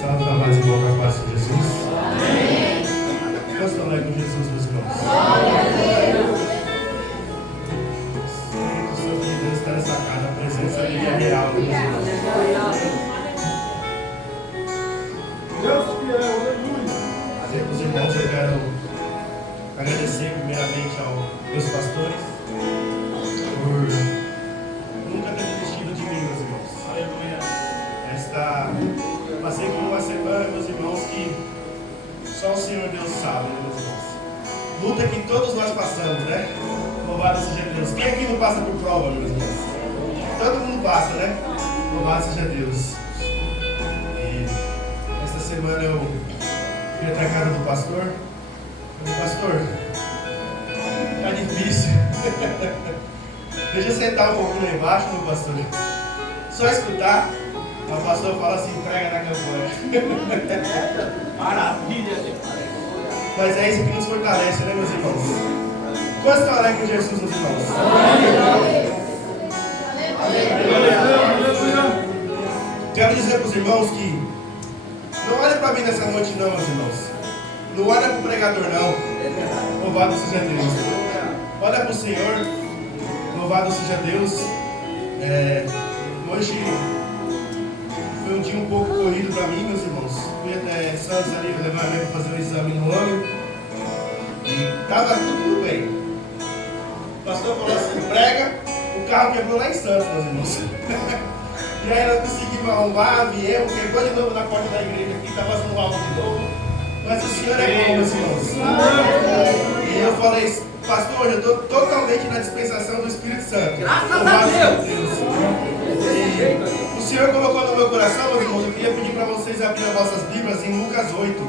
Salve a mais irmão com a paz de Jesus. Amém. Quantos estão lá com Jesus, meus irmãos? Glória a Deus. Espírito Santo de Deus está nessa casa, a presença dele é real, meus irmãos. Deus que é, aleluia. Meus irmãos, eu quero agradecer primeiramente aos meus pastores por nunca ter desistido de mim, meus irmãos. Aleluia. Passei por uma semana, meus irmãos, que só o Senhor Deus sabe, né, meus irmãos? Luta que todos nós passamos, né? Louvado seja Deus. Quem aqui não passa por prova, meus irmãos? Todo mundo passa, né? Louvado seja Deus. E esta semana eu fui até a casa do pastor. Eu falei, pastor, tá difícil. Deixa eu sentar um pouquinho lá embaixo, meu pastor. Só escutar. O pastor fala assim, entrega na campanha. Maravilha, Deus. Mas é isso que nos fortalece, né, meus irmãos? Quantos estão alegres com Jesus, meus irmãos? Quero dizer para os irmãos que não olhem para mim nessa noite não, meus irmãos. Não olha para o pregador não. Louvado seja Deus. Olha para o Senhor. Louvado seja Deus. Hoje foi um dia um pouco corrido para mim, meus irmãos. Fui até Santos ali levar a minha para fazer um exame no olho. E estava tudo bem. O pastor falou assim, prega, o carro quebrou lá em Santos, meus irmãos. E aí nós conseguimos arrumar, viemos, quebrou de novo na porta da igreja aqui, estava fazendo algo de novo. Mas o Senhor é bom, meus irmãos. E eu falei, pastor, eu estou totalmente na dispensação do Espírito Santo. Graças a Deus. E o Senhor colocou no meu coração, meus irmãos, eu queria pedir para vocês abrirem as vossas Bíblias em Lucas 8.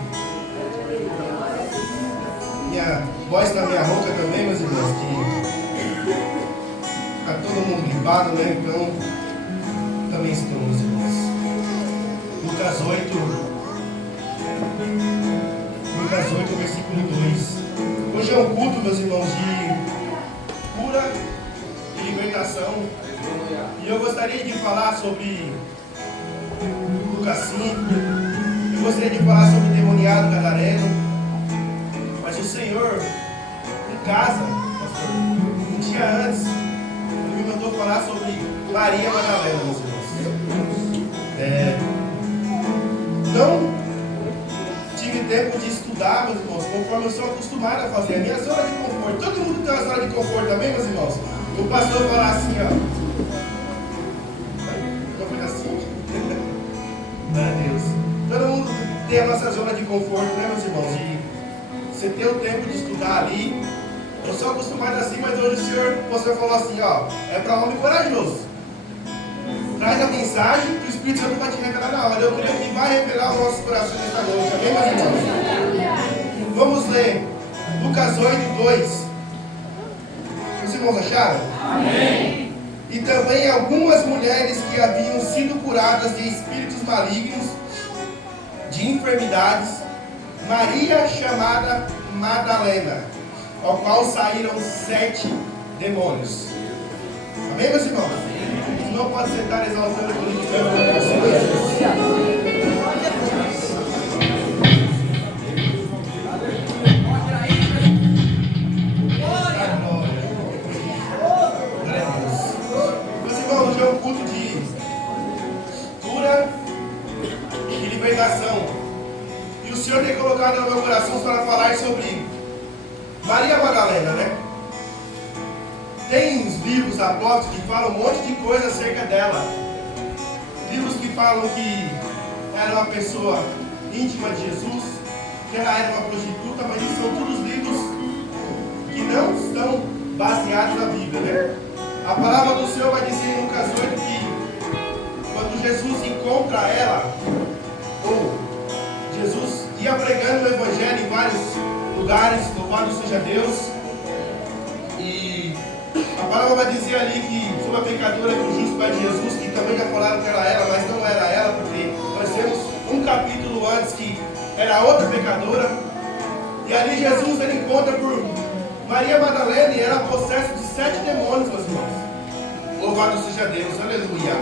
Minha voz está meio rouca também, meus irmãos, que está todo mundo gripado, né? Então, também estou, meus irmãos. Lucas 8, versículo 2. Hoje é um culto, meus irmãos, de cura e libertação. E eu gostaria de falar sobre Lucas 5. Eu gostaria de falar sobre o demoniado gadareno. Mas o Senhor, em casa, pastor, um dia antes, ele me mandou falar sobre Maria Madalena, meus irmãos. Não tive tempo de estudar, meus irmãos, conforme eu sou acostumado a fazer. A minha zona de conforto. Todo mundo tem uma zona de conforto também, meus irmãos? O pastor falar assim, ó. Não foi assim? Meu Deus. Todo mundo tem a nossa zona de conforto, né, meus irmãos? E você tem o tempo de estudar ali. Eu sou acostumado assim, mas hoje o pastor falou assim, ó. É para homem corajoso. Traz a mensagem que o Espírito Santo vai te revelar na hora. Eu creio que vai revelar os nossos corações nesta noite. Amém, meus irmãos? Vamos ler Lucas 8, 2. Os irmãos acharam? Amém. E também algumas mulheres que haviam sido curadas de espíritos malignos, de enfermidades, Maria chamada Madalena, ao qual saíram 7 demônios. Amém, meus irmãos? Não pode sentar exaltando o glorificando a Deus. Meus irmãos, hoje é um culto de cura e libertação. E o Senhor tem colocado no meu coração para falar sobre Maria Madalena, né? Tem os livros apóstolos que falam um monte de coisa acerca dela. Livros que falam que era uma pessoa íntima de Jesus, que ela era uma prostituta, mas isso são todos livros que não estão baseados na Bíblia, né? A palavra do Senhor vai dizer em Lucas 8 que quando Jesus encontra ela, ou Jesus ia pregando o Evangelho em vários lugares, louvado seja Deus, e a palavra vai dizer ali que sobre a pecadora que o justo pai de Jesus, que também já falaram que era ela, mas não era ela, porque nós temos um capítulo antes que era outra pecadora. E ali Jesus ele encontra por Maria Madalena e era possesso de 7 demônios, meus irmãos. Louvado seja Deus, aleluia.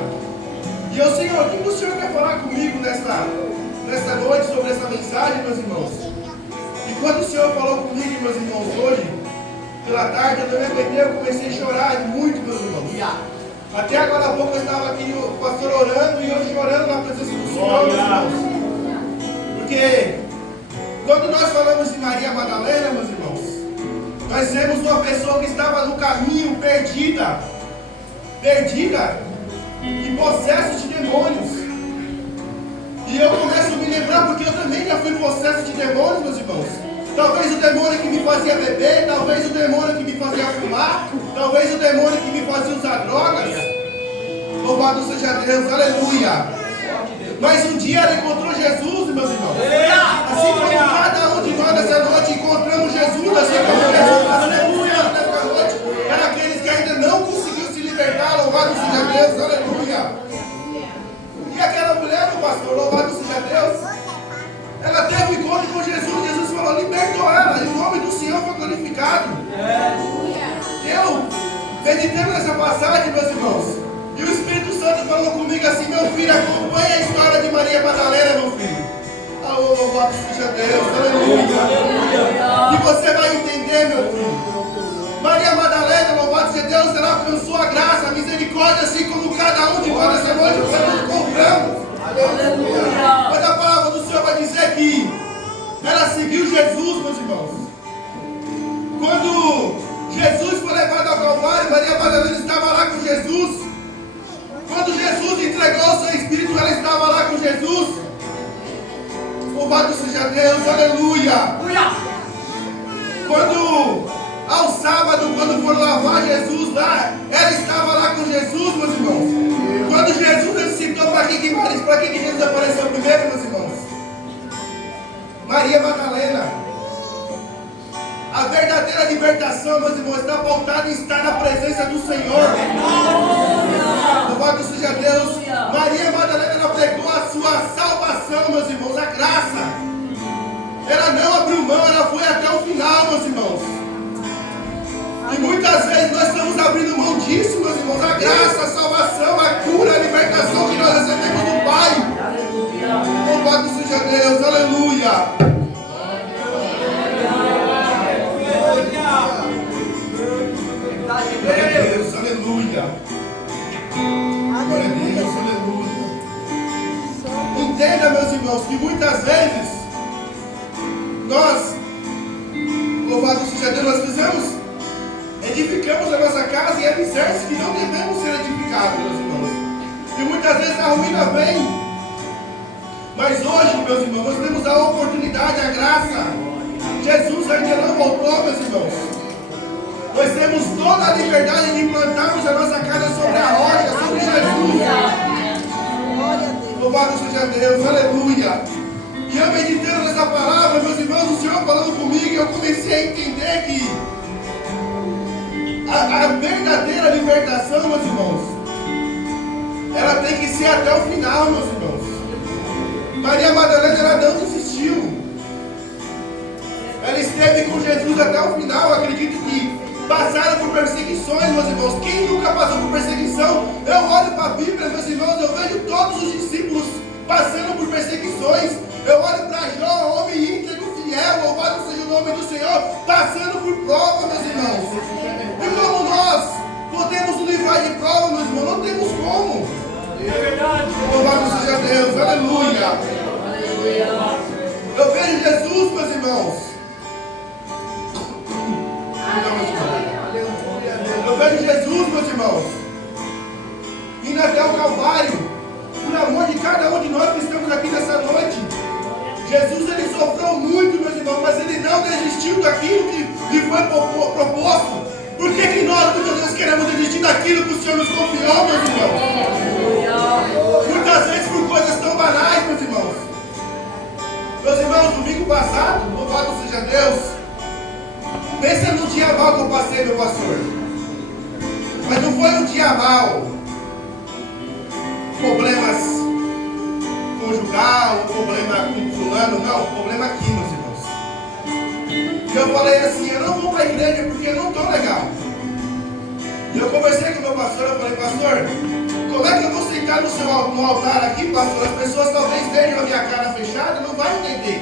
E eu, Senhor, o que o Senhor quer falar comigo nessa mensagem, meus irmãos. E quando o Senhor falou comigo, meus irmãos, hoje, pela tarde, eu não me aguentei, eu comecei a chorar muito, meus irmãos. Até agora há pouco eu estava aqui, o pastor orando e eu chorando na presença do Senhor, meus irmãos. Porque quando nós falamos de Maria Madalena, meus irmãos, nós vemos uma pessoa que estava no caminho, perdida, e possessa de demônios. E eu começo a me lembrar, porque eu também já fui possesso de demônios, meus irmãos. Talvez o demônio que me fazia beber, talvez o demônio que me fazia fumar, talvez o demônio que me fazia usar drogas. Louvado seja Deus, aleluia. Mas um dia ela encontrou Jesus, meus irmãos. Assim como cada um de nós nessa noite encontramos Jesus, assim como Jesus, aleluia, nessa noite, para aqueles que ainda não conseguiram se libertar, louvado seja Deus, aleluia. E aquela mulher, meu pastor, louvado seja Deus, ela teve um encontro com Jesus. Jesus falou, libertou ela, e o nome do Senhor foi glorificado. Eu, meditando nessa passagem, meus irmãos, e o Espírito Santo falou comigo assim, meu filho, acompanhe a história de Maria Madalena, meu filho. Louvado seja Deus, aleluia. E você vai entender, meu filho. Maria Madalena, louvado seja Deus, ela alcançou a graça, a misericórdia, assim como cada um de nós essa noite nós encontramos. Aleluia. Mas a palavra do Senhor vai dizer que ela seguiu Jesus, meus irmãos. Quando Jesus foi levado ao Calvário, Maria Madalena estava lá com Jesus. Quando Jesus entregou o seu Espírito, ela estava lá com Jesus. Louvado seja Deus, aleluia. Quando, ao sábado, quando foram lavar Jesus lá, ela estava lá com Jesus, meus irmãos. Quando Jesus ressuscitou, para que Jesus apareceu primeiro, meus irmãos? Maria Madalena. A verdadeira libertação, meus irmãos, está pautada em estar na presença do Senhor. Louvado seja Deus. Maria Madalena, ela pegou a sua salvação, meus irmãos, a graça. Ela não abriu mão, ela foi até o final, meus irmãos. E muitas vezes nós estamos abrindo mão disso, meus irmãos. A graça, a salvação, a cura, a libertação que nós recebemos do Pai. Louvado seja Deus, aleluia. Glória a Deus, aleluia. Glória a Deus, aleluia. Entenda, meus irmãos, que muitas vezes nós, louvado seja Deus, nós edificamos a nossa casa e alicerces que não devemos ser edificados, meus irmãos. E muitas vezes a ruína vem. Mas hoje, meus irmãos, nós temos a oportunidade, a graça. Jesus ainda não voltou, meus irmãos. Nós temos toda a liberdade de implantarmos a nossa casa sobre a rocha, sobre Jesus. Louvado seja Deus, aleluia. E eu meditando nessa palavra, meus irmãos, o Senhor falando comigo, eu comecei a entender que a verdadeira libertação, meus irmãos, ela tem que ser até o final, meus irmãos. Maria Madalena, ela não desistiu. Ela esteve com Jesus até o final. Eu acredito que passaram por perseguições, meus irmãos. Quem nunca passou por perseguição? Eu olho para a Bíblia, meus irmãos, eu vejo todos os discípulos passando por perseguições. Eu olho para Jó, homem íntegro, fiel, louvado seja o nome do Senhor, passando por prova, meus irmãos. E como nós podemos nos livrar de prova, meus irmãos? Não temos como. É verdade. Louvado seja Deus, aleluia. Eu vejo Jesus, meus irmãos. Eu vejo Jesus, meus irmãos, indo até o Calvário, por amor de cada um de nós que estamos aqui nessa noite. Jesus, ele sofreu muito, meus irmãos, mas ele não desistiu daquilo que lhe foi proposto. Por que nós, muitas vezes, queremos desistir daquilo que o Senhor nos confiou, meus irmãos? Muitas vezes por coisas tão banais, meus irmãos. Meus irmãos, domingo passado, louvado seja Deus, pensa no dia mal que eu passei, meu pastor. Mas não foi um dia mal. Problemas conjugal, problema com fulano, não, problema aqui, meus irmãos. E eu falei assim, eu não vou para a igreja porque eu não estou legal. E eu conversei com o meu pastor, eu falei, pastor, como é que eu vou sentar no altar aqui, pastor? As pessoas talvez vejam a minha cara fechada, não vai entender. quê?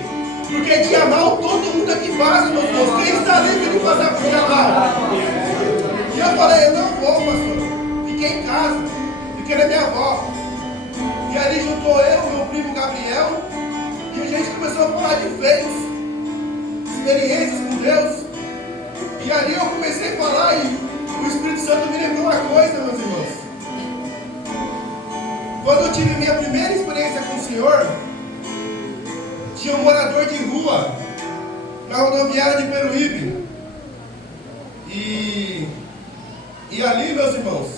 Porque dia mal todo mundo aqui passa, meus irmãos. Quem está livre de passar por dia mal? E eu falei, eu não vou, pastor. Fiquei em casa. Fiquei na minha avó. E ali juntou eu, meu primo Gabriel. E a gente começou a falar de feios, experiências com Deus. E ali eu comecei a falar e o Espírito Santo me lembrou uma coisa, meus irmãos. Quando eu tive minha primeira experiência com o Senhor, tinha um morador de rua na rodoviária de Peruíbe. E ali, meus irmãos,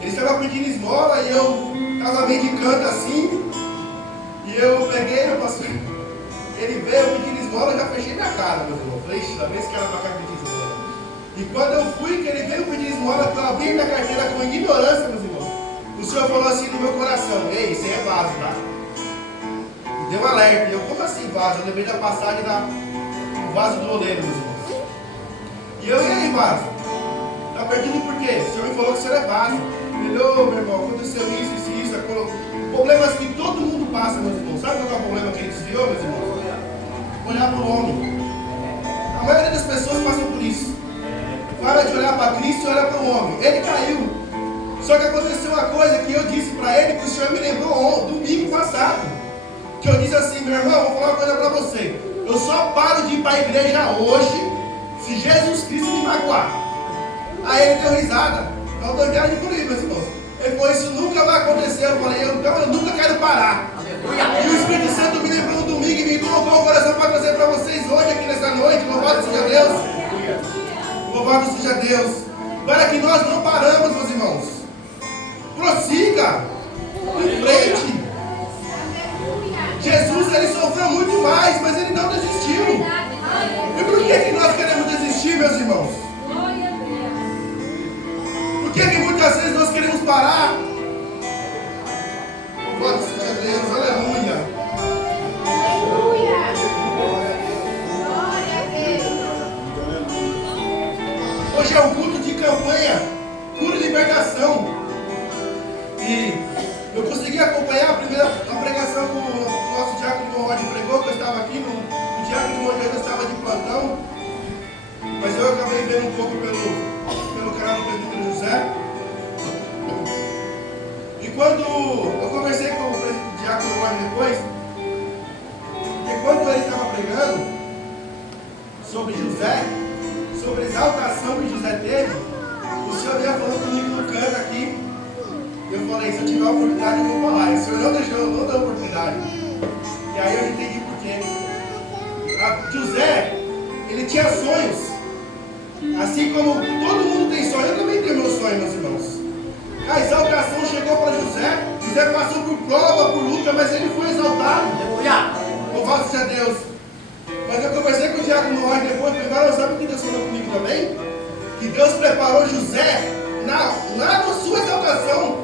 ele estava pedindo esmola e eu estava meio de canto assim. E eu peguei, meu pastor, ele veio pedindo esmola, eu já fechei minha cara, meus irmãos. Falei, ixi, lá vem esse cara pra cá pedir esmola. E quando eu fui, que ele veio pedir esmola, que eu abri minha carteira com ignorância, meus irmãos, o Senhor falou assim no meu coração: ei, isso aí é vaso, tá? Me deu um alerta. E eu, como assim vaso? Eu lembrei da passagem do vaso do oleiro, meus irmãos. E eu, e aí, vaso? Tá perdido por quê? O Senhor me falou que o Senhor é vaso. Ele, ô, meu irmão, aconteceu isso, problemas que todo mundo passa, meus irmãos. Sabe qual é o problema que ele desviou, meus irmãos? Olhar para o homem. A maioria das pessoas passam por isso. Para de olhar para Cristo e olha para o homem. Ele caiu. Só que aconteceu uma coisa que eu disse para ele, que o Senhor me lembrou domingo passado. Que eu disse assim, meu irmão, vou falar uma coisa para você. Eu só paro de ir para a igreja hoje se Jesus Cristo me magoar. Aí ele deu risada. Eu estou viajando por aí, meus irmãos. Ele falou, isso nunca vai acontecer. Eu falei, então eu nunca quero parar. E o Espírito Santo me lembrou no domingo e me colocou o coração para trazer para vocês hoje, aqui nesta noite. Louvado seja Deus. Louvado seja Deus. Para que nós não paramos, meus irmãos. Prossiga. Em frente. Jesus, ele sofreu muito mais, mas ele não desistiu. E por que nós queremos desistir, meus irmãos? Por que muitas vezes nós queremos parar? Louvado seja Deus, aleluia. Hoje é um culto de campanha, cura e libertação. E eu consegui acompanhar a pregação que o nosso diácono Rod pregou, que eu estava aqui, o diácono Rod eu estava de plantão, mas eu acabei vendo um pouco pelo canal do presbítero José. E quando eu conversei com o diácono Rod depois, e quando ele estava pregando sobre José, sobre a exaltação que José teve, o Senhor veio falando comigo no canto aqui. Eu falei, se eu tiver a oportunidade eu vou falar. E o Senhor não deixou, não deu oportunidade. E aí eu entendi por quê. José, ele tinha sonhos. Assim como todo mundo tem sonho, eu também tenho meus sonhos, meus irmãos. A exaltação chegou para José. José passou por prova, por luta, mas ele foi exaltado. Louvado seja Deus. Mas eu conversei com o diácono Rod depois, falei, sabe o que Deus falou comigo também? Que Deus preparou José na sua exaltação.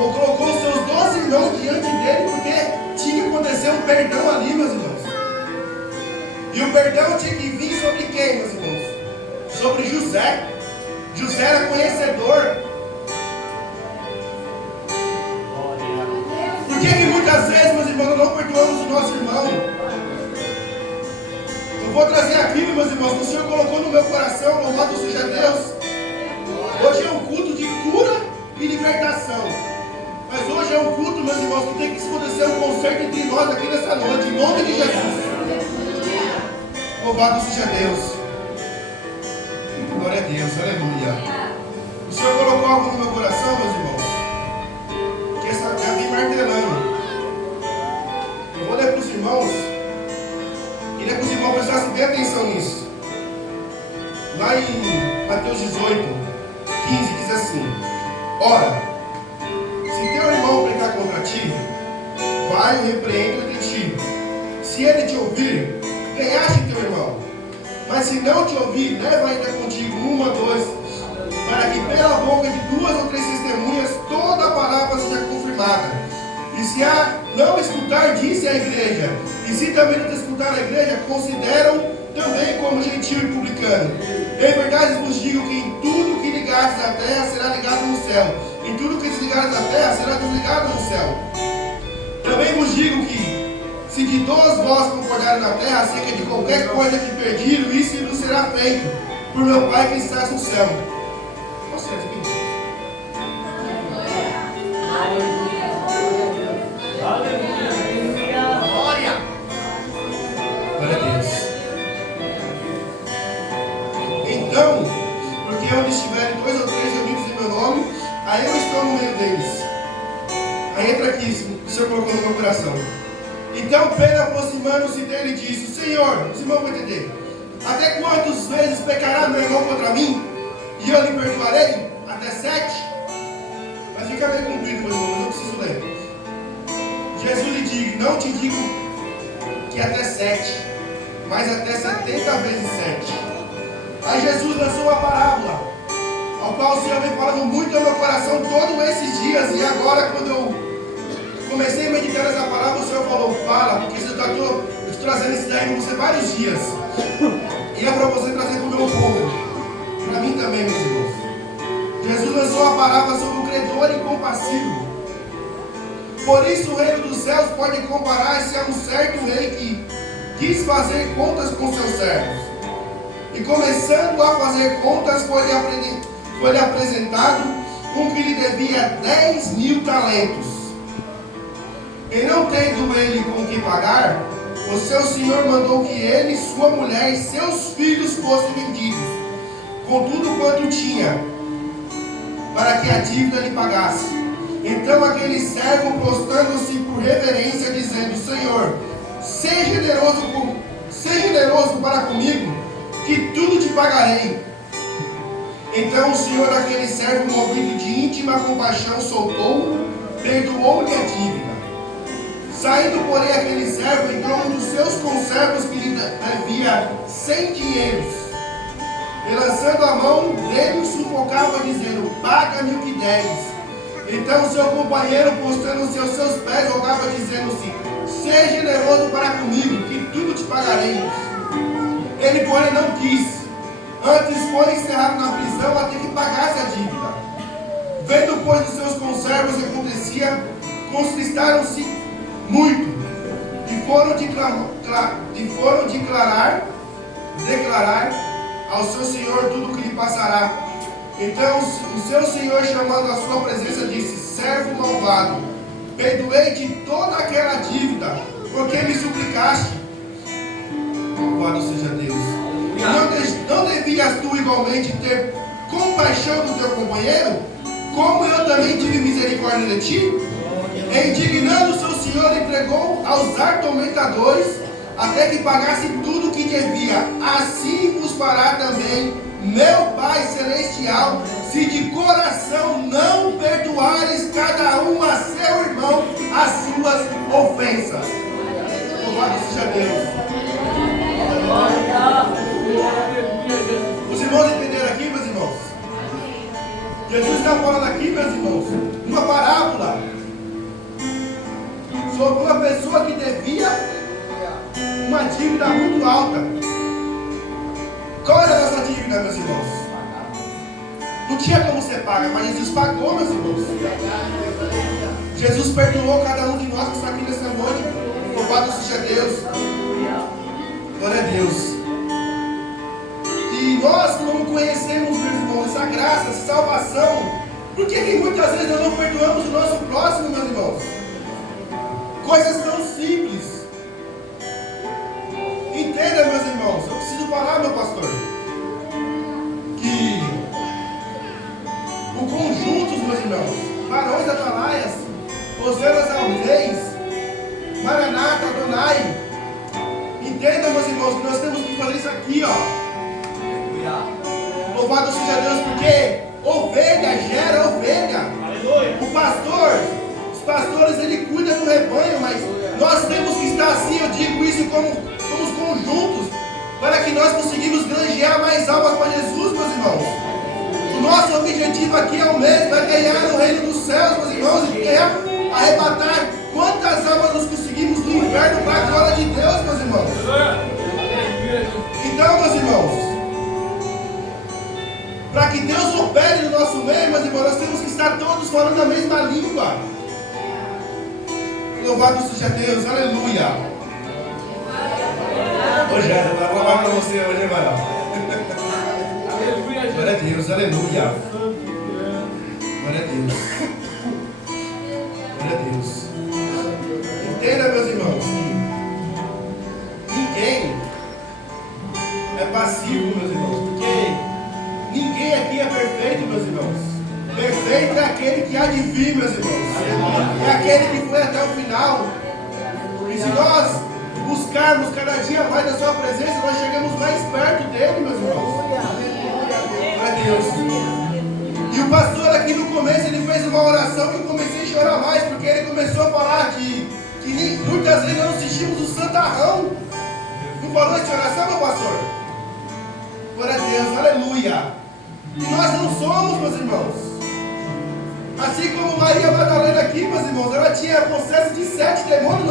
Ou colocou os seus 12 irmãos diante dele, porque tinha que acontecer um perdão ali, meus irmãos. E o perdão tinha que vir sobre quem, meus irmãos? Sobre José. José era conhecedor. Por que muitas vezes, meus irmãos, não perdoamos o nosso irmão? Eu vou trazer aquilo, meus irmãos, que o Senhor colocou no meu coração, louvado seja Deus. Hoje é um culto de cura e libertação. Mas hoje é um culto, meus irmãos, que tem que acontecer um concerto entre nós aqui nessa noite, em nome de Jesus. Louvado seja Deus. Glória a Deus, aleluia. O Senhor colocou algo no meu coração, meus irmãos, que essa já vem martelando. Eu vou ler para os irmãos. Queria que os irmãos prestassem bem atenção nisso. Lá em Mateus 18, 15, diz assim: ora, se teu irmão pecar contra ti, vai e repreende entre ti. Se ele te ouvir, ganhaste teu irmão. Mas se não te ouvir, leva ainda contigo uma, dois, para que pela boca de 2 ou 3 testemunhas toda a palavra seja confirmada. E se não escutar, disse a igreja. E se também não te escutar a igreja, consideram também como gentil e publicano. Em verdade vos digo que em tudo que ligares na terra será ligado no céu. Em tudo que desligares na terra será desligado no céu. Também vos digo que Se de 2 vós concordarem na terra acerca de qualquer coisa que pediram, isso não será feito por meu Pai que está no céu. Posso ser aqui? Glória! Glória a Deus. Então, porque onde estiverem 2 ou 3 reunidos em meu nome, aí eu estou no meio deles. Aí entra aqui, o Senhor colocou no meu coração. Então Pedro, aproximando-se dele, disse: Senhor, os irmãos vão entender, até quantas vezes pecará meu irmão contra mim, e eu lhe perdoarei? Até 7? Vai ficar meio comprido, meus irmãos, eu preciso ler. Jesus lhe diz: não te digo que até 7, mas até 70 vezes 7. Aí Jesus lançou uma parábola, ao qual o Senhor vem falando muito no meu coração todos esses dias. E agora, quando eu comecei a meditar nessa palavra, o Senhor falou: fala, porque eu estou trazendo isso daí para você vários dias. E é para você trazer para o meu povo, para mim também, meus irmãos. Jesus lançou a parábola sobre o credor incompassível. Por isso o reino dos céus pode comparar-se a um certo rei que quis fazer contas com seus servos. E começando a fazer contas, foi-lhe apresentado um que lhe devia 10.000 talentos. E não tendo ele com que pagar, o seu senhor mandou que ele, sua mulher e seus filhos fossem vendidos, com tudo quanto tinha, para que a dívida lhe pagasse. Então aquele servo, prostrando-se por reverência, dizendo: Senhor, seja generoso para comigo, que tudo te pagarei. Então o senhor daquele servo, movido de íntima compaixão, soltou-o, perdoou-lhe a dívida. Saindo, porém, aquele servo, entrou um dos seus conservos que lhe devia 100 dinheiros. E lançando a mão dele, sufocava, dizendo: paga-me o que deves. Então o seu companheiro, postando-se aos seus pés, rogava, dizendo-se: seja generoso para comigo, que tudo te pagarei. Ele, porém, não quis. Antes foi encerrado na prisão até que pagasse a dívida. Vendo, pois, os seus conservos o que acontecia, contristaram-se muito, e foram declarar ao seu senhor tudo o que lhe passará. Então o seu senhor, chamando a sua presença, disse: servo malvado, perdoei-te toda aquela dívida, porque me suplicaste. Louvado seja Deus. Não devias tu igualmente ter compaixão do teu companheiro, como eu também tive misericórdia de ti? Indignando seu senhor, entregou aos atormentadores, até que pagasse tudo o que devia. Assim vos fará também meu Pai Celestial, se de coração não perdoares cada um a seu irmão as suas ofensas. Louvado seja Deus. Os irmãos entenderam aqui, meus irmãos? Jesus está falando aqui, meus irmãos, uma parábola sobre uma pessoa que devia uma dívida muito alta. Qual era a nossa dívida, meus irmãos? Não tinha como ser paga, mas Jesus pagou, meus irmãos. Jesus perdoou cada um de nós que está aqui nessa noite. Louvado seja Deus. Glória a Deus. E nós não conhecemos, meus irmãos, essa graça, essa salvação. Por que muitas vezes nós não perdoamos o nosso próximo, meus irmãos? Coisas tão simples. Entenda, meus irmãos, eu preciso falar, meu pastor, que o conjunto, meus irmãos, varões atalaias, Hosanas ao Reis, Maranata, Adonai, entenda, meus irmãos, que nós temos que fazer isso aqui, ó. Louvado seja Deus, porque ovelha gera ovelha. Os pastores, ele cuida do rebanho, mas nós temos que estar assim, eu digo isso como os conjuntos, para que nós conseguimos granjear mais almas para Jesus, meus irmãos. O nosso objetivo aqui é o mesmo, é ganhar no reino dos céus, meus irmãos, e ganhar, arrebatar quantas almas nós conseguimos no inferno para a glória de Deus, meus irmãos. Então, meus irmãos, para que Deus opere no nosso meio, meus irmãos, nós temos que estar todos falando a mesma língua. Louvado seja Deus, aleluia. Ô Jéssica, vai falar para você hoje, Emanuel. Glória a Deus, aleluia. Glória a Deus. Glória a Deus. Entenda, meus irmãos, que ninguém é passivo, meus irmãos, porque ninguém aqui é perfeito, meus irmãos. Perfeito é aquele que há de vir, meus irmãos. É aquele que foi até o final. E se nós buscarmos cada dia mais da sua presença, nós chegamos mais perto dele, meus irmãos. Glória a Deus. E o pastor aqui no começo, ele fez uma oração que eu comecei a chorar mais, porque ele começou a falar que muitas vezes nós assistimos o santarrão. Não falou essa oração, meu pastor? Glória a Deus, aleluia. E nós não somos, meus irmãos. Assim como Maria Madalena aqui, meus irmãos, ela tinha processo de 7 demônios,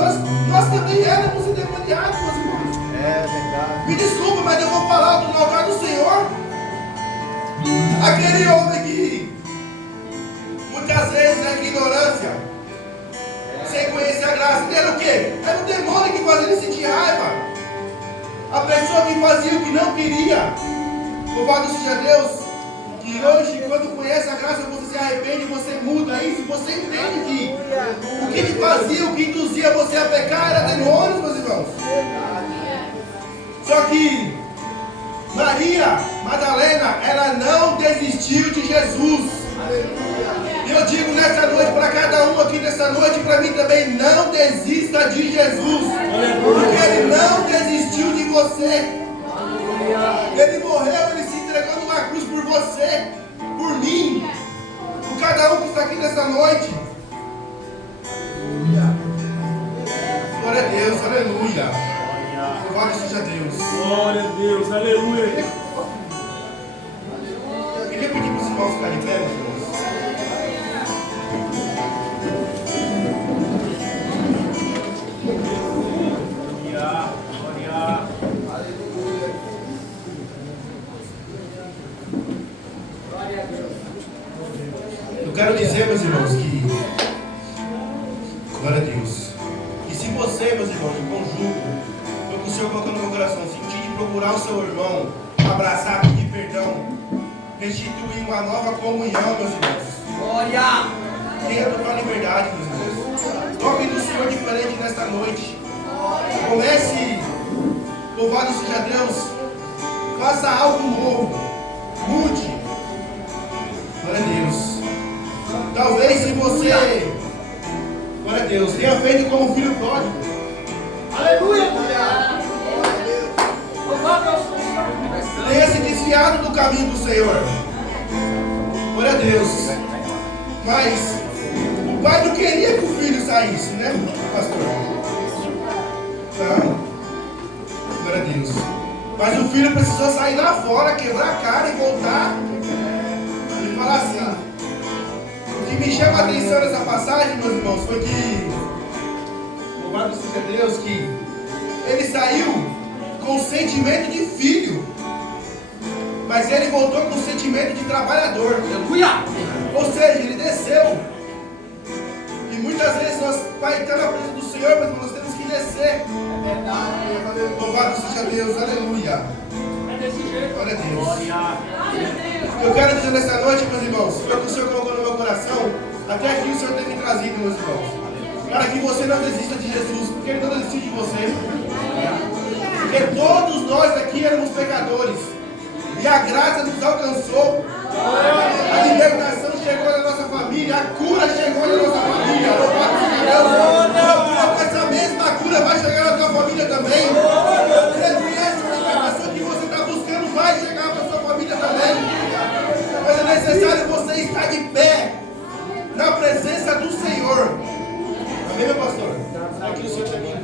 nós também éramos endemoniados, meus irmãos. É verdade. Me desculpa, mas eu vou falar do altar do Senhor. Aquele homem que muitas vezes é ignorância, sem conhecer a graça, ele era o quê? Era o demônio que fazia ele sentir raiva. A pessoa que fazia o que não queria. Louvado seja Deus. Que hoje, quando conhece a graça, você se arrepende, você muda isso, você entende que o que te fazia, o que induzia você a pecar era demônios, meus irmãos. Só que Maria Madalena, ela não desistiu de Jesus. E eu digo nessa noite para cada um aqui nessa noite, para mim também, não desista de Jesus. Porque Ele não desistiu de você. Ele morreu, Ele se entregou numa cruz por você, por mim, por cada um que está aqui nessa noite. Glória a Deus, aleluia. Louvado seja Deus. Glória a Deus, aleluia. Eu queria pedir para os irmãos ficarem de pé, meus irmãos. Eu quero dizer, meus irmãos, que glória a Deus, que se você, meus irmãos, em conjunto, foi o que o Senhor colocou no meu coração, sentir de procurar o seu irmão, abraçar, pedir perdão, restituir uma nova comunhão, meus irmãos. Glória! Tenha total liberdade, meus irmãos. Toque do Senhor diferente nesta noite. Comece, louvado seja Deus, faça algo novo, mude. Glória a Deus. Talvez se você, glória a Deus, tenha feito como filho pródigo. Aleluia! Tenha se desviado do caminho do Senhor. Glória a Deus. Mas o pai não queria que o filho saísse, né, pastor? Não. Glória a Deus. Mas o filho precisou sair lá fora, quebrar a cara e voltar e falar assim. O que me chama a atenção nessa passagem, meus irmãos, foi que, louvado seja Deus, que ele saiu com o sentimento de filho, mas ele voltou com o sentimento de trabalhador. Aleluia! Ou seja, ele desceu. E muitas vezes nós, para entrar na presença do Senhor, mas nós temos que descer. É verdade. Louvado seja Deus, aleluia. É desse jeito. Glória a Deus. Glória. Eu quero dizer nessa noite, meus irmãos, foi o que o Senhor colocou no meu coração, até aqui o Senhor tem me trazido, meus irmãos, para que você não desista de Jesus, porque Ele não desistiu de você. Porque todos nós aqui éramos pecadores, e a graça nos alcançou, a libertação chegou na nossa família, a cura chegou na nossa família. Louvado seja Deus. Com essa mesma cura vai chegar na tua família também. Essa libertação que você está buscando vai chegar para a sua família também. Mas é necessário você estar de pé na presença do Senhor. Amém, meu pastor? Aqui o Senhor termina.